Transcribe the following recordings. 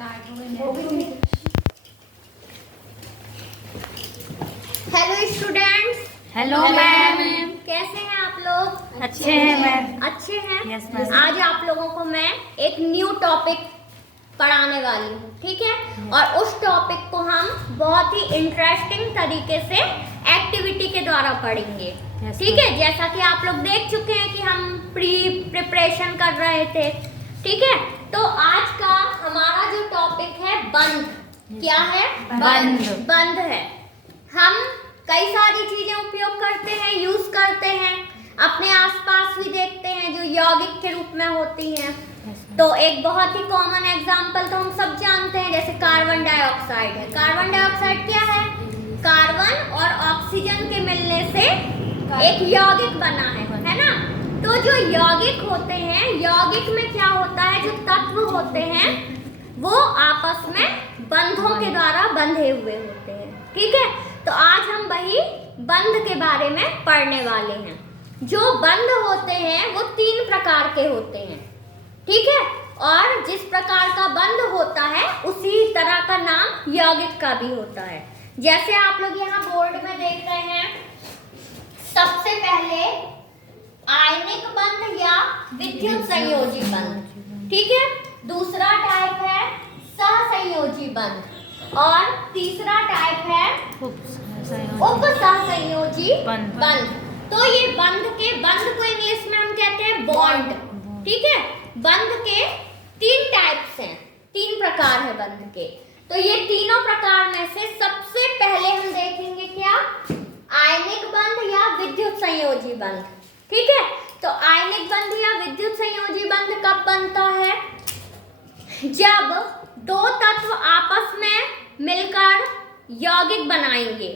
Hello students. Hello ma'am. कैसे हैं आप लोग? अच्छे हैं मैम। अच्छे हैं। Yes ma'am. आज आप लोगों को मैं एक न्यू टॉपिक पढ़ाने वाली हूँ, ठीक है? और उस टॉपिक को हम बहुत ही इंटरेस्टिंग तरीके से एक्टिविटी के द्वारा पढ़ेंगे, ठीक है? जैसा कि आप लोग देख चुके हैं कि हम प्रिपरेशन कर रहे थे, ठीक है? तो आज का हमारा जो टॉपिक है बंध। क्या है? बंध। बंध है। हम कई सारी चीजें उपयोग करते हैं, यूज करते हैं, अपने आसपास भी देखते हैं जो यौगिक के रूप में होती हैं। तो एक बहुत ही कॉमन एग्जांपल तो हम सब जानते हैं, जैसे कार्बन डाइऑक्साइड है। कार्बन डाइऑक्साइड क्या है? कार्बन और ऑक्सीजन के मिलने से एक यौगिक बना है ना? तो जो यौगिक होते हैं, यौगिक में क्या होता है, जो तत्व होते हैं वो आपस में बंधों के द्वारा बंधे हुए होते हैं, ठीक है? तो आज हम वही बंध के बारे में पढ़ने वाले हैं। जो बंध होते हैं वो 3 प्रकार के होते हैं, ठीक है? और जिस प्रकार का बंध होता है उसी तरह का नाम यौगिक का भी होता है। जैसे आप लोग यहाँ बोर्ड में देख रहे हैं, सबसे पहले आयनिक बंध या विद्युत संयोजी बंध, ठीक है? दूसरा टाइप है सहसंयोजी बंध और तीसरा टाइप है उपसहसंयोजी बंध। तो ये बंध को इंग्लिश में हम कहते हैं बॉन्ड, ठीक है? बंध के 3 टाइप्स हैं, 3 प्रकार है बंध के। तो ये तीनों प्रकार में से सबसे पहले हम देखेंगे क्या? आयनिक बंध या विद्युत संयोजी बंध, ठीक है? तो आयनिक बंध या विद्युत संयोजी बंध कब बनता है? जब 2 तत्व आपस में मिलकर यौगिक बनाएंगे।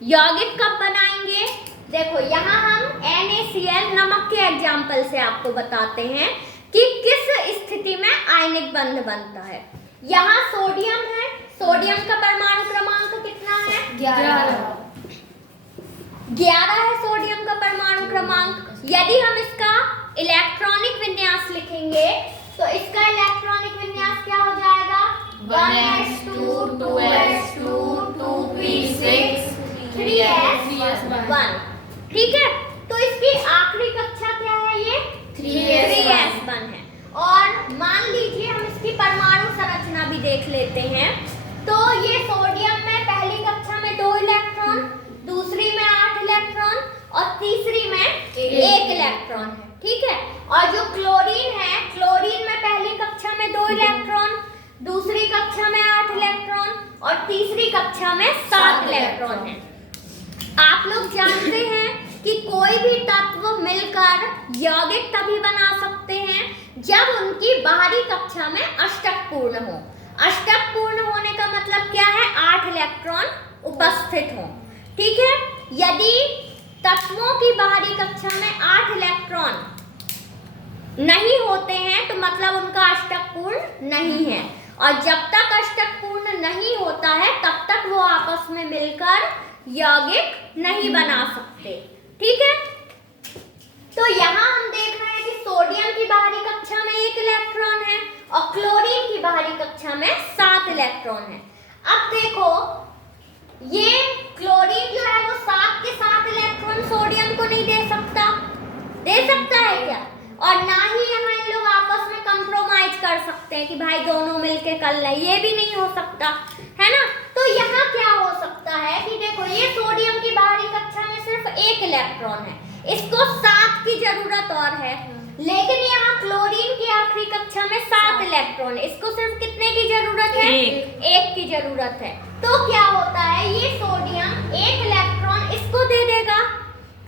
यौगिक कब बनाएंगे? देखो यहाँ हम NaCl नमक के एग्जाम्पल से आपको बताते हैं कि किस स्थिति में आयनिक बंध बनता है। यहाँ सोडियम है, सोडियम का परमाणु क्रमांक कितना है? 11 है सोडियम का परमाणु क्रमांक। यदि हम इसका इलेक्ट्रॉनिक विन्यास लिखेंगे तो इसका इलेक्ट्रॉनिक विन्यास क्या हो जाएगा? 1s2 2s2 2p6 3s1, ठीक है? तो इसकी आखिरी कक्षा क्या है? ये 3s1 है। और मान लीजिए हम इसकी परमाणु संरचना भी देख लेते हैं। तो ये सोडियम में पहली कक्षा में 2 इलेक्ट्रॉन, दूसरी में 8 इलेक्ट्रॉन और तीसरी में 1 इलेक्ट्रॉन है, ठीक है? और जो क्लोरीन है, क्लोरीन में पहली कक्षा में 2 इलेक्ट्रॉन, दूसरी कक्षा में 8 इलेक्ट्रॉन और तीसरी कक्षा में 7 इलेक्ट्रॉन है। आप लोग जानते हैं कि कोई भी तत्व मिलकर यौगिक तभी बना सकते हैं जब उनकी बाहरी कक्षा में अष्टक पूर्ण हो। अष्टक पूर्ण होने का मतलब क्या है? 8 इलेक्ट्रॉन उपस्थित हो, ठीक है? यदि तत्वों की बाहरी कक्षा में 8 इलेक्ट्रॉन नहीं होते हैं तो मतलब उनका अष्टक पूर्ण नहीं है। और जब तक अष्टक पूर्ण नहीं होता है तब तक वो आपस में मिलकर यौगिक नहीं बना सकते, ठीक है? तो यहाँ हम देख रहे हैं कि सोडियम की बाहरी कक्षा में 1 इलेक्ट्रॉन है और क्लोरीन की बाहरी कक्षा में 7 इलेक्ट्रॉन है। अब देखो ये क्लोरीन जो है वो 7 के 7 इलेक्ट्रॉन सोडियम को नहीं दे सकता। दे सकता है क्या? और ना ही यहाँ इन लोग आपस में कंप्रोमाइज कर सकते हैं कि भाई दोनों मिलके कर ले, ये भी नहीं हो सकता, है ना? तो यहाँ क्या हो सकता है कि देखो ये सोडियम की बाहरी कक्षा में सिर्फ 1 इलेक्ट्रॉन है, इसको 7 की जरूरत और है। लेकिन यहाँ क्लोरीन की आखिरी कक्षा में 7 इलेक्ट्रॉन है, इसको सिर्फ कितने की जरूरत है? 1 की जरूरत है। तो क्या होता है, ये सोडियम 1 इलेक्ट्रॉन इसको दे देगा।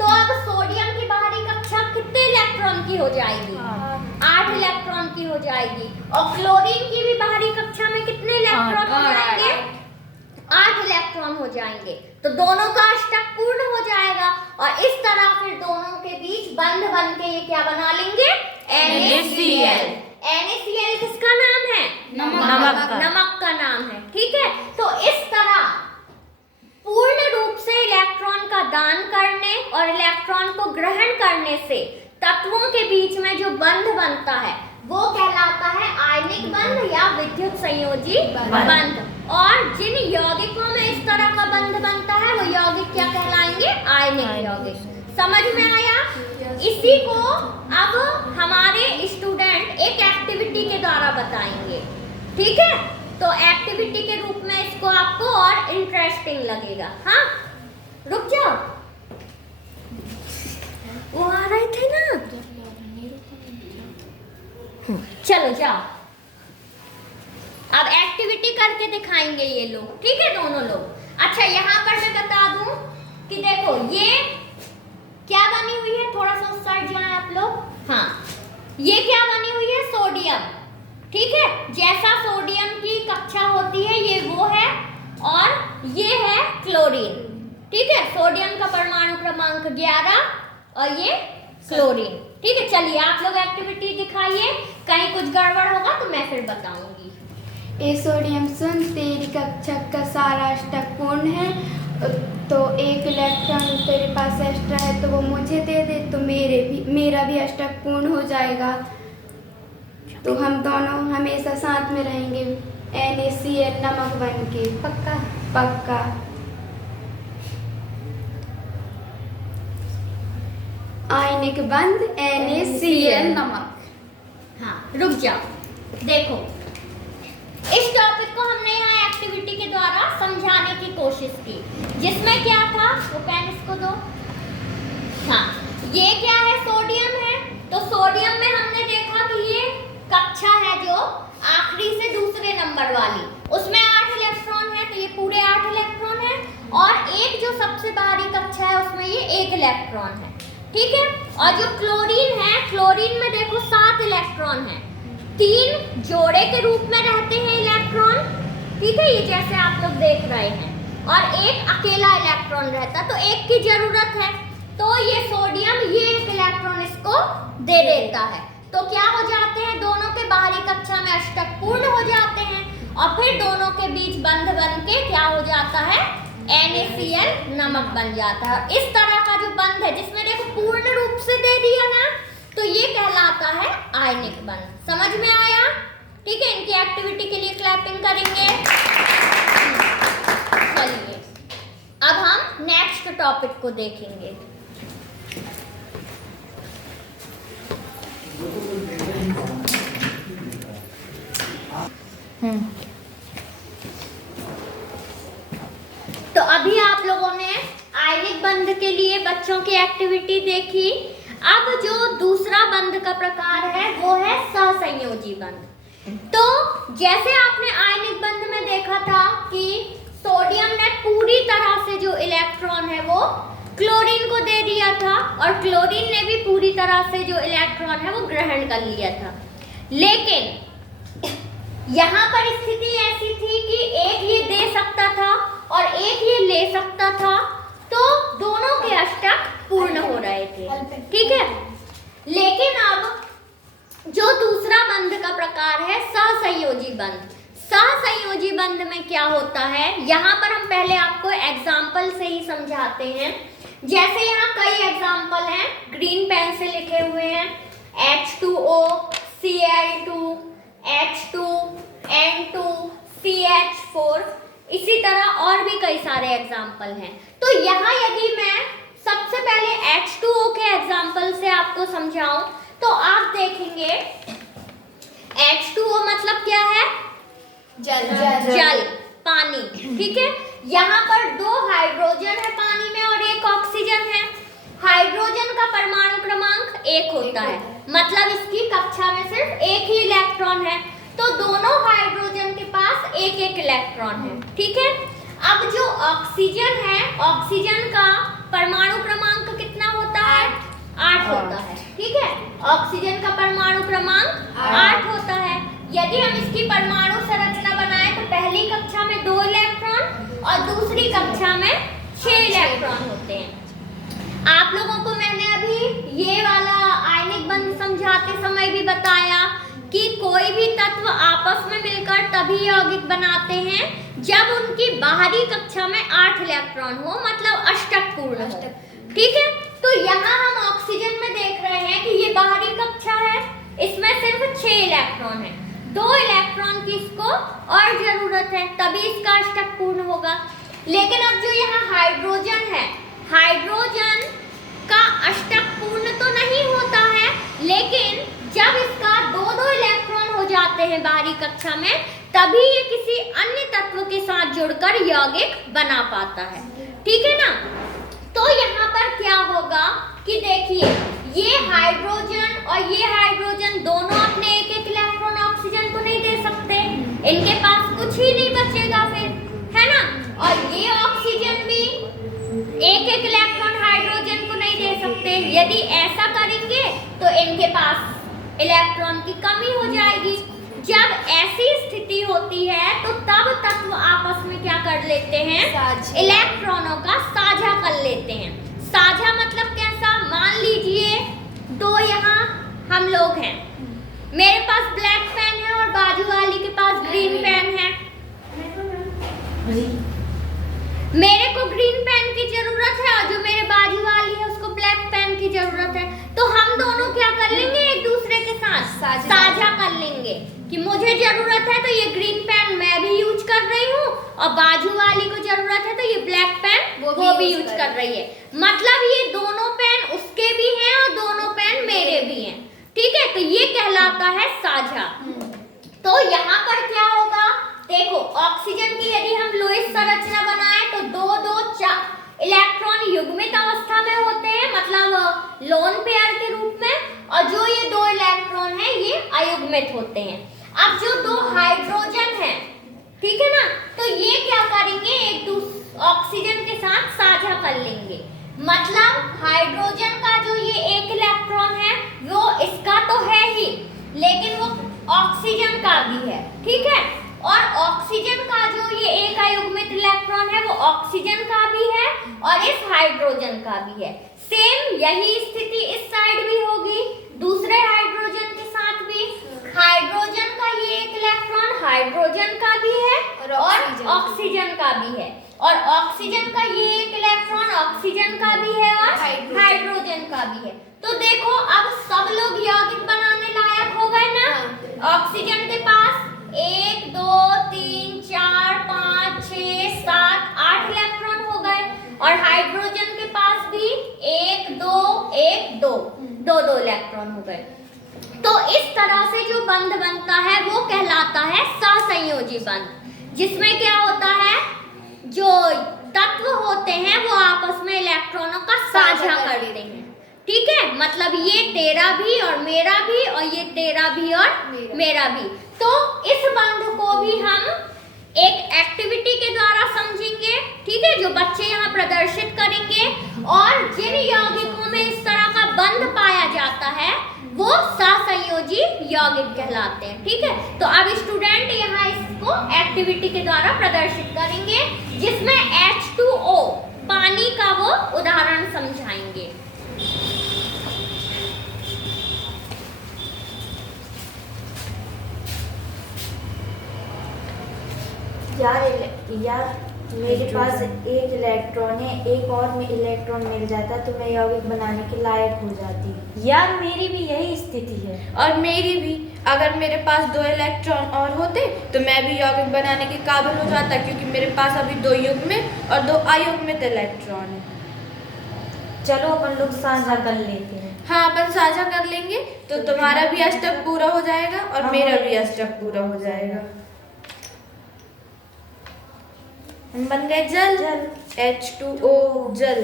तो अब सोडियम की बाहरी कक्षा कितने इलेक्ट्रॉन की हो जाएगी? 8 इलेक्ट्रॉन की हो जाएगी। और क्लोरीन की भी बाहरी कक्षा में कितने इलेक्ट्रॉन हो जाएंगे? 8 इलेक्ट्रॉन हो जाएंगे। तो दोनों का अष्टक पूर्ण हो जाएगा और इस तरह फिर दोनों के बीच बंध बन के ये क्या बना लेंगे? NaCl। NaCl किसका नाम है? नमक का नाम है, ठीक है? तो इस तरह पूर्ण रूप से इलेक्ट्रॉन का दान करने और इलेक्ट्रॉन को ग्रहण करने से तत्वों के बीच में जो बंध बनता है वो कहलाता है आयनिक बंध या विद्युत संयोजी बंध। बंध। और जिन यौगिकों में इस तरह का बंध बनता है वो यौगिक क्या कहलाएंगे? आयनिक यौगिक। समझ में आया? इसी को अब हमारे स्टूडेंट एक एक्टिविटी के द्वारा बताएंगे, ठीक है? तो एक्टिविटी के रूप में इसको आपको और इंटरेस्टिंग लगेगा। हाँ, रुक जाओ, वो आ रहे थे ना। चलो जाओ, अब एक्टिविटी करके दिखाएंगे ये लोग, ठीक है? दोनों लोग। अच्छा, यहाँ पर मैं बता दूं कि देखो ये क्या बनी हुई है, थोड़ा सा उस साइड जाएं आप लोग। हाँ, ये क्या बनी हुई है? सोडियम, ठीक है? जैसा सोडियम की कक्षा होती है ये वो है, और ये है क्लोरीन, ठीक है? सोडियम का परमाणु क्रमांक 11 और ये क्लोरीन, ठीक है? चलिए आप लोग एक्टिविटी दिखाइए, कहीं कुछ गड़बड़ होगा तो मैं फिर बताऊंगी। ए सोडियम सुन, तेरी कक्षा का सारा अष्टक पूर्ण है, तो एक इलेक्ट्रॉन तेरे पास एक्स्ट्रा है तो वो मुझे दे दे, तो मेरा भी अष्टक पूर्ण हो जाएगा, तो हम दोनों हमेशा साथ में रहेंगे NaCl नमक बन के। पक्का? पक्का। आयनिक बंध NaCl नमक। हाँ, रुक जाओ, देखो इस टॉपिक को हमने यहाँ एक्टिविटी के द्वारा समझाने की कोशिश की, जिसमें क्या था, वो पेन इसको दो। हाँ, ये क्या है? सोडियम है। तो सोडियम में हमने देखा कि ये कक्षा है जो आखिरी से दूसरे नंबर वाली, उसमें 8 इलेक्ट्रॉन है, तो ये पूरे 8 इलेक्ट्रॉन है, और एक जो सबसे बाहरी कक्षा है उसमें ये 1 इलेक्ट्रॉन है, ठीक है? और जो क्लोरीन है, क्लोरीन में देखो 7 इलेक्ट्रॉन है, 3 जोड़े के रूप में रहते हैं इलेक्ट्रॉन, ठीक है? ये जैसे आप लोग देख रहे हैं, और एक अकेला इलेक्ट्रॉन रहता, तो एक की जरूरत है, तो ये सोडियम ये 1 इलेक्ट्रॉन इसको दे देता है, तो क्या हो जाते हैं? दोनों के बाहरी कक्षा में अष्टक पूर्ण हो जाते हैं, और फिर दोनों के बीच बंध बन के क्या हो जाता है? NaCl नमक बन जाता है। इस तरह का जो बंध है, जिसमें देखो पूर्ण रूप से दे दिया ना, तो ये कहलाता है आयनिक बंध। समझ में आया? ठीक है, इनकी एक्टिविटी के लिए क्लैपिंग करेंगे। चलिए अब हम नेक्स्ट टॉपिक को देखेंगे। तो अभी आप लोगों ने आयनिक बंध के लिए बच्चों की एक्टिविटी देखी। अब जो दूसरा बंध का प्रकार है वो है सहसंयोजी बंध। तो जैसे आपने आयनिक बंध में देखा था कि सोडियम ने पूरी तरह से जो इलेक्ट्रॉन है वो क्लोरीन को दे दिया था, और क्लोरीन ने भी पूरी तरह से जो इलेक्ट्रॉन है वो ग्रहण कर लिया था। लेकिन यहाँ पर स्थिति ऐसी थी कि एक ये दे सकता था और एक ये ले सकता था, तो दोनों के अष्टक पूर्ण हो रहे थे, ठीक है? लेकिन अब जो दूसरा बंध का प्रकार है सहसंयोजी बंध। सहसंयोजी बंध में क्या होता है, यहाँ पर हम पहले आपको एग्जाम्पल से ही समझाते हैं। जैसे यहाँ कई एग्जाम्पल हैं, ग्रीन पेन से लिखे हुए हैं, H2O, Cl2, H2, N2, CH4, इसी तरह और भी कई सारे एग्जाम्पल हैं। तो यहाँ यदि मैं सबसे पहले H2O के एग्जाम्पल से आपको समझाऊं, तो आप देखेंगे H2O मतलब क्या है? जल, पानी, ठीक है? यहाँ पर 2 हाइड्रोजन है पानी में और 1 ऑक्सीजन है। हाइड्रोजन का परमाणु क्रमांक 1 होता है, मतलब इसकी कक्षा में सिर्फ 1 ही इलेक्ट्रॉन है, तो दोनों हाइड्रोजन के पास 1-1 इलेक्ट्रॉन है, ठीक है? अब जो ऑक्सीजन है, ऑक्सीजन का परमाणु क्रमांक कितना होता है? 8 होता है, ठीक है? ऑक्सीजन का परमाणु क्रमांक 8 होता है। यदि हम इसकी परमाणु संरचना बनाएं तो पहली कक्षा में 2 इलेक्ट्रॉन और दूसरी कक्षा में 6 इलेक्ट्रॉन होते हैं। आप लोगों को मैंने अभी ये वाला आयनिक बंध समझाते समय भी बताया कि कोई भी तत्व आपस में मिलकर तभी यौगिक बनाते हैं जब उनकी बाहरी कक्षा में 8 इलेक्ट्रॉन हो, मतलब अष्टक पूर्ण हो, ठीक है? तो यहाँ हम ऑक्सीजन में देख रहे हैं कि ये बाहरी कक्षा है, इसमें सिर्फ 6 इलेक्ट्रॉन है, 2 इलेक्ट्रॉन की इसको और जरूरत है, तभी इसका अष्टक पूर्ण होगा। लेकिन अब जो यहाँ हाइड्रोजन है, हाइड्रोजन का अष्टक पूर्ण तो नहीं होता है, लेकिन जब इसका 2-2 इलेक्ट्रॉन हो जाते हैं बाहरी कक्षा में, तभी ये किसी अन्य तत्व के साथ जुड़कर यौगिक बना पाता है। ठीक है ना। तो यहाँ पर क्या होगा कि देखिए, ये हाइड्रोजन और ये हाइड्रोजन दोनों अपने एक-एक इलेक्ट्रॉन ऑक्सीजन को नहीं दे सकते, इनके पास कुछ ही नहीं बचेगा फिर, है ना। और ये ऑक्सीजन भी एक-एक इलेक्ट्रॉन हाइड्रोजन को नहीं दे सकते। यदि ऐसा करेंगे तो इनके पास इलेक्ट्रॉन की कमी हो जाएगी। जब ऐसी स्थिति होती है तो तब तत्व आपस में क्या कर लेते हैं, इलेक्ट्रॉनों का साझा कर लेते हैं। साझा मतलब कैसा, मान लीजिए 2 यहाँ हम लोग हैं, मेरे पास ब्लैक पेन है और बाजू वाली के पास ग्रीन पेन है। मेरे को ग्रीन पेन की जरूरत है और जो मेरे बाजू वाली है उसको ब्लैक पेन की जरूरत है, तो हम दोनों क्या कर लेंगे, एक दूसरे के साथ साझा कर लेंगे कि मुझे जरूरत है तो ये ग्रीन पेन मैं भी यूज कर रही हूँ और बाजू वाली को जरूरत है तो ये ब्लैक पेन वो भी यूज कर रही है। मतलब ये दोनों पेन उसके भी हैं और दोनों पेन मेरे भी हैं। ठीक है, तो ये कहलाता है साझा। तो यहाँ पर क्या होगा, देखो ऑक्सीजन की यदि हम लुईस संरचना बनाएं तो 2-2 इलेक्ट्रॉन युग्मित अवस्था में होते हैं, मतलब लोन पेयर के रूप में, और जो ये 2 इलेक्ट्रॉन है ये अयुग्मित होते हैं। अब जो 2 हाइड्रोजन है, ठीक है ना, तो ये क्या करेंगे, एक दूसरे ऑक्सीजन के साथ साझा कर लेंगे। मतलब हाइड्रोजन का जो ये 1 इलेक्ट्रॉन है वो इसका तो है ही, लेकिन वो ऑक्सीजन का भी है। ठीक है, और ऑक्सीजन का जो ये 1 अयुग्मित इलेक्ट्रॉन है वो ऑक्सीजन का भी है और इस हाइड्रोजन का भी है। सेम यही स्थिति इस साइड भी होगी, दूसरे हाइड्रोजन के साथ भी। हाइड्रोजन का ये 1 इलेक्ट्रॉन हाइड्रोजन का भी है और ऑक्सीजन का भी है, और ऑक्सीजन का ये 1 इलेक्ट्रॉन ऑक्सीजन का भी है और हाइड्रोजन का भी है। तो देखो अब सब लोग यौगिक बनाने लायक हो गए ना। ऑक्सीजन के पास 1 2 3 4 5 6 7 8 इलेक्ट्रॉन हो गए, और हाइड्रोजन के पास भी 1 2 1 2 2 इलेक्ट्रॉन हो गए। तो इस तरह से जो बंध बनता है वो कहलाता है सहसंयोजी बंध, जिसमें क्या होता है, जो तत्व होते हैं वो आपस में इलेक्ट्रॉनों का साझा करते हैं। ठीक है, मतलब ये तेरा भी और मेरा भी, और ये तेरा भी और मेरा भी। तो इस बंध को भी हम एक एक्टिविटी के द्वारा समझेंगे। ठीक है, जो बच्चे यहाँ प्रदर्शित करेंगे, और जिन यौगिकों में इस तरह का बंध पाया जाता है वो सहसंयोजी यौगिक कहलाते हैं। ठीक है, तो अब स्टूडेंट यहाँ इसको एक्टिविटी के द्वारा प्रदर्शित करेंगे, जिसमें H2O पानी का वो उदाहरण समझाएंगे। यार मेरे पास 1 इलेक्ट्रॉन है, एक और में इलेक्ट्रॉन मिल जाता तो मैं यौगिक बनाने के लायक हो जाती। यार मेरी भी यही स्थिति है। और मेरी भी, अगर मेरे पास 2 इलेक्ट्रॉन और होते तो मैं भी यौगिक बनाने के काबिल हो जाता, क्योंकि मेरे पास अभी 2 युग्मित और 2 अयुग्मित इलेक्ट्रॉन है। चलो अपन लोग साझा कर लेते हैं। हाँ, अपन साझा कर लेंगे तो तुम्हारा भी अष्टक पूरा हो जाएगा और मेरा भी अष्टक पूरा हो जाएगा। हम बन गए जल, H2O जल।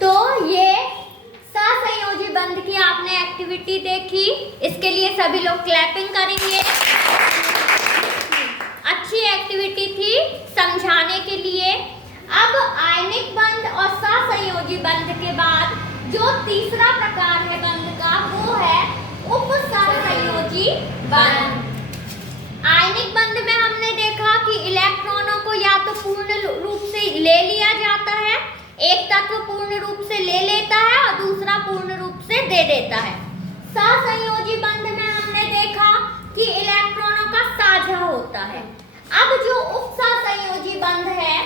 तो ये सहसंयोजी बंध की आपने एक्टिविटी देखी, इसके लिए सभी लोग क्लैपिंग करेंगे। अच्छी एक्टिविटी थी समझाने के लिए। अब आयनिक बंध और सहसंयोजी बंध के बाद जो तीसरा प्रकार है बंध का, वो है उपसहसंयोजी बंध। आयनिक बंध में हमने देखा कि इलेक्ट्रॉनों को या तो पूर्ण रूप से ले लिया जाता है, एक तत्व पूर्ण रूप से ले लेता है और दूसरा पूर्ण रूप से दे देता है। सहसंयोजी बंध में हमने देखा कि इलेक्ट्रॉनों का साझा होता है। अब जो उपसहसंयोजी बंध है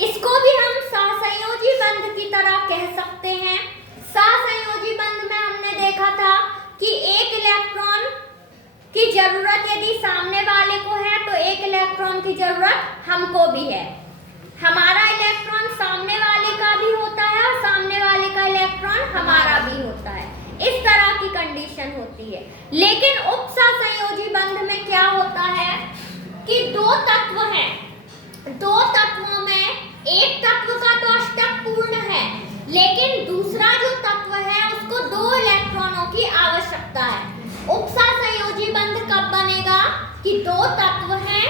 इसको भी हम सहसंयोजी बंध की तरह कह सकते हैं। सहसंयोजी बंध में हमने देखा था कि एक इलेक्ट्रॉन की जरूरत यदि सामने वाले को है तो एक इलेक्ट्रॉन की जरूरत हमको भी है। हमारा इलेक्ट्रॉन सामने वाले का भी होता है और सामने वाले का इलेक्ट्रॉन हमारा भी होता है। इस तरह की कंडीशन होती है। लेकिन उपसहसंयोजी बंध में क्या होता है कि दो तत्व हैं, दो तत्वों में एक तत्व का तो अष्टक पूर्ण है, लेकिन दूसरा जो तत्व है उसको दो इलेक्ट्रॉनों की आवश्यकता है। उपसहसंयोजी बंध कब बनेगा कि दो तत्व हैं,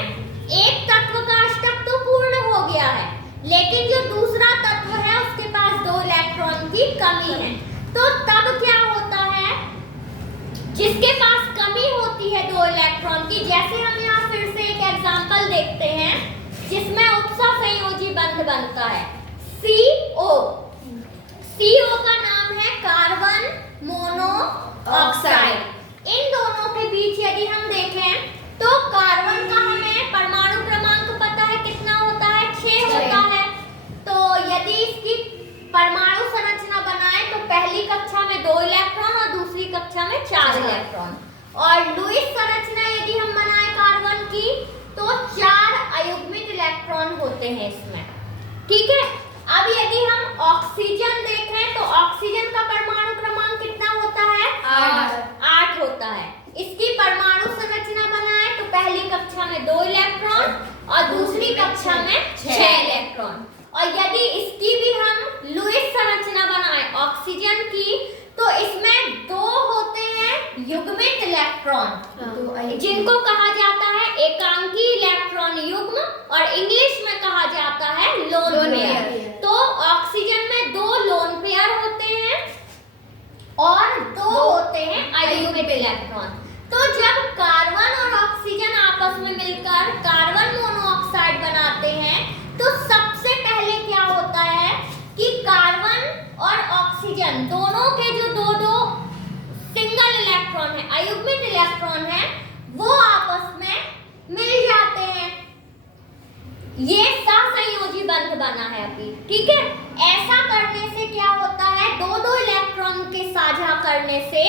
एक तत्व का अष्टक तो पूर्ण हो गया है, लेकिन जो दूसरा तत्व है उसके पास दो इलेक्ट्रॉन की कमी है। तो तब क्या होता है, जिसके पास कमी होती है दो इलेक्ट्रॉन की, जैसे हम यहाँ फिर से एक एग्जांपल देखते हैं जिसमें उपसहसंयोजी बंध बनता है CO। CO का नाम है कार्बन मोनोऑक्साइड। इन दोनों के बीच यदि हम देखें तो कार्बन का हमें परमाणु क्रमांक पता है कितना होता है, 6 होता है। तो यदि इसकी परमाणु संरचना बनाए तो पहली कक्षा में 2 इलेक्ट्रॉन और दूसरी कक्षा में 4 इलेक्ट्रॉन। और लुईस संरचना यदि हम बनाए कार्बन की तो 4 अयुग्मित इलेक्ट्रॉन होते हैं इसमें, ठीक है। अब यदि हम ऑक्सीजन देखें तो ऑक्सीजन का परमाणु क्रमांक कितना होता है, 8 होता है। इसकी परमाणु संरचना बनाए तो पहली कक्षा में 2 इलेक्ट्रॉन और दूसरी कक्षा में 6 इलेक्ट्रॉन। और यदि इसकी भी हम लुईस संरचना बनाए ऑक्सीजन की तो इसमें 2 होते हैं युग्मित इलेक्ट्रॉन, जिनको कहा जाता है एकांकी इलेक्ट्रॉन युग्म और इंग्लिश में कहा जाता है लोन पेयर। तो ऑक्सीजन में 2 लोन पेयर होते हैं और 2 होते हैं अयुग्मित इलेक्ट्रॉन। तो जब कार्बन और ऑक्सीजन आपस में मिलकर कार्बन मोनोऑक्साइड बनाते हैं तो सबसे पहले क्या होता है कि कार्बन और ऑक्सीजन दोनों के जो 2-2 सिंगल इलेक्ट्रॉन है, अयुग्मित इलेक्ट्रॉन है, वो आपस में मिल जाते हैं। ये सहसंयोजी बंध बना है अभी, ठीक है। ऐसा करने से क्या होता है, 2-2 इलेक्ट्रॉन के साझा करने से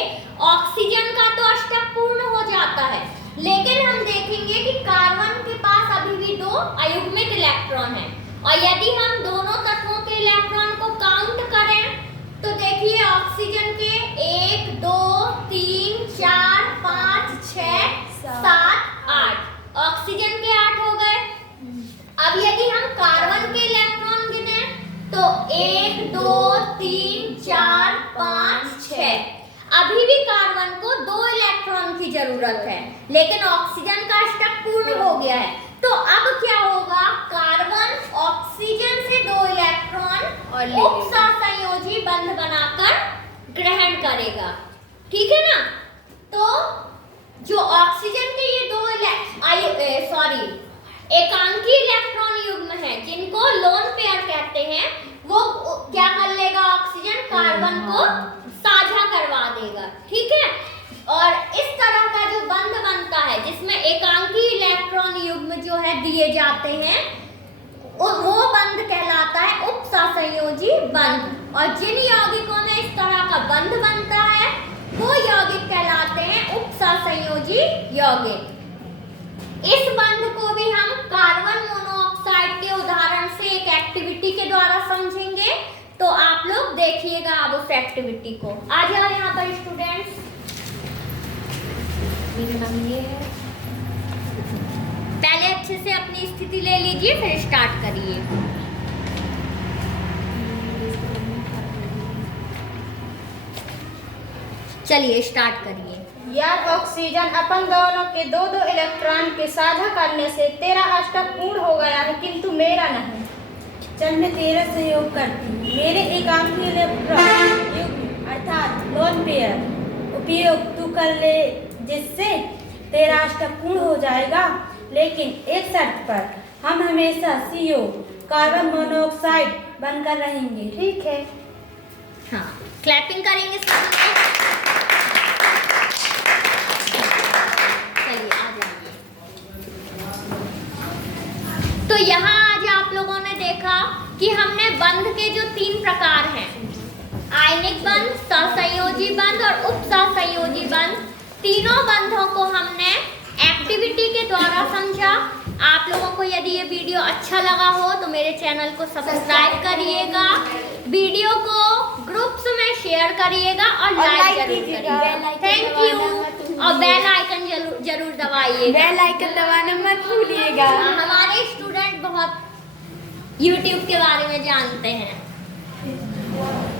ऑक्सीजन का तो अष्टक पूर्ण हो जाता है, लेकिन हम देखेंगे कि कार्बन के पास अभी भी 2 अयुग्मित इलेक्ट्रॉन है। और यदि हम दोनों तत्वों के इलेक्ट्रॉन को काउंट करें तो देखिए ऑक्सीजन के 1 2 3 4 5 6 7 8 ऑक्सीजन के 8 हो गए। अब यदि हम कार्बन के इलेक्ट्रॉन गिने तो 1 2 3 4 5 6, अभी भी कार्बन को 2 इलेक्ट्रॉन की जरूरत है, लेकिन ऑक्सीजन का अष्टक पूर्ण हो गया है। तो अब क्या होगा, कार्बन ऑक्सीजन से 2 इलेक्ट्रॉन उपसहसंयोजी बंध बनाकर ग्रहण करेगा, ठीक है ना। तो जो ऑक्सीजन के ये 2 एकांकी इलेक्ट्रॉन युग्म है जिनको लोन पेयर कहते हैं, वो क्या कर लेगा, ऑक्सीजन कार्बन को साझा करवा देगा, ठीक है। और इस तरह का जो बंध बनता है जिसमें एकांकी इलेक्ट्रॉन युग्म जो है दिए जाते हैं, वो बंध कहलाता है उपसहसंयोजी बंध। और जिन यौगिकों में इस तरह का बंध बनता है वो यौगिक कहलाते हैं उपसहसंयोजी यौगिक। इस बंध को भी हम कार्बन मोनोऑक्साइड के उदाहरण से एक एक्टिविटी के द्वारा समझेंगे। तो आप लोग देखिएगा अब उस एक्टिविटी को। आ जाओ यहाँ पर स्टूडेंट्स। मेरा नाम ये है। पहले अच्छे से अपनी स्थिति ले लीजिए फिर स्टार्ट करिए। चलिए स्टार्ट करिए। यार ऑक्सीजन अपन दोनों के 2-2 इलेक्ट्रॉन के साझा करने से तेरा अष्टक पूर्ण हो गया है, किंतु मेरा नहीं। चल मैं तेरा सहयोग करती हूँ। मेरे एकांकी इलेक्ट्रॉन युग्म अर्थात लोन पेयर उपयोग तू कर ले, जिससे तेरा अष्टक पूर्ण हो जाएगा, लेकिन एक शर्त पर, हम हमेशा CO कार्बन मोनोऑक्साइड बनकर रहेंगे, ठीक है। हाँ, क्लैपिंग करेंगे सब। चलिए तो यहाँ आज आप लोगों ने देखा कि हमने बंध के जो 3 प्रकार हैं, आयनिक बंध, सहसंयोजी बंध और उपसहसंयोजी बंध, तीनों बंधों को हमने एक्टिविटी के द्वारा समझा। आप लोगों को यदि ये वीडियो अच्छा लगा हो तो मेरे चैनल को सब्सक्राइब करिएगा, वीडियो को ग्रुप्स में शेयर करिएगा और लाइक जरूर करिएगा। Thank you. और बेल आइकन जरूर दबाइएगा। बेल आइकन दबाना मत भूलिएगा। हमारे स्टूडेंट बहुत YouTube के बारे में जानते हैं।